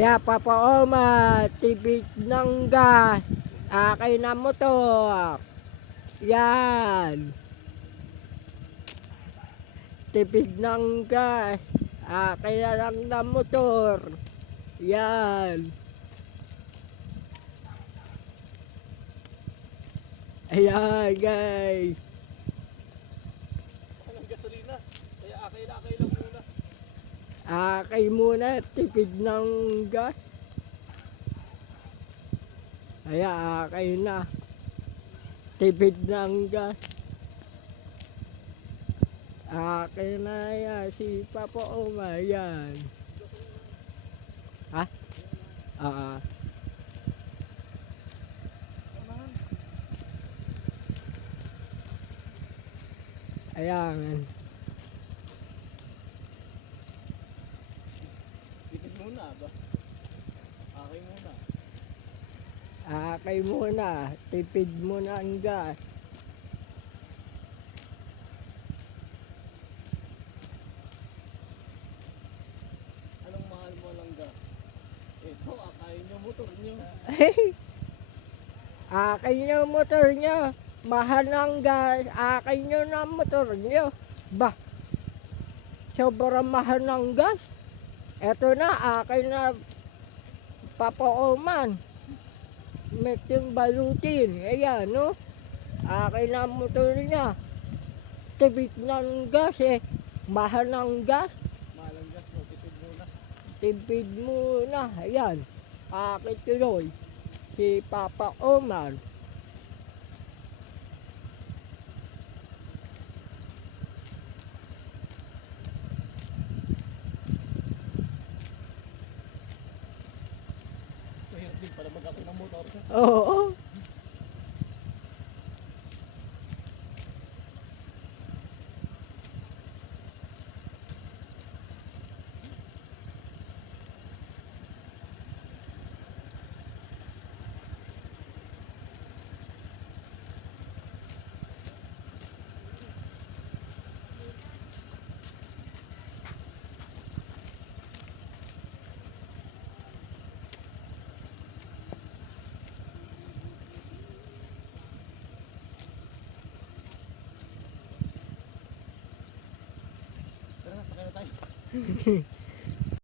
Kaya Papa Oma, tipid ng gas. Akin na motor. Yan. Tipid ng gas. Akin na lang na motor. Yan. Ayan guys. Ng gasolina. Kaya akay lang muna. Akay muna, tipid ng gas. Ayan, akay na. Tipid ng gas. Akay na yan, si Papa Oma, yan. Ha? Ayan. Tipid muna ba? Akay muna. Akay muna, tipid muna ang gas. Anong mahal mo lang gas? Ito, akayin nyo motor nyo. Akay nyo motor nyo. Mahal ng gas. Akay nyo na motor nyo. Bah, sobrang mahal ng gas. Eto na, akay na Papa Oman. Meting balutin. Ayan, no? Akay na motor niya. Tipid ng gas eh. Mahal ng gas. Mahal ang gas mo, tipid muna. Tipid muna. Ayan. Akay tuloy. Si Papa Oman. Mahirap din para mag-akay ng motor. Oo. Tara na, sakay na tayo.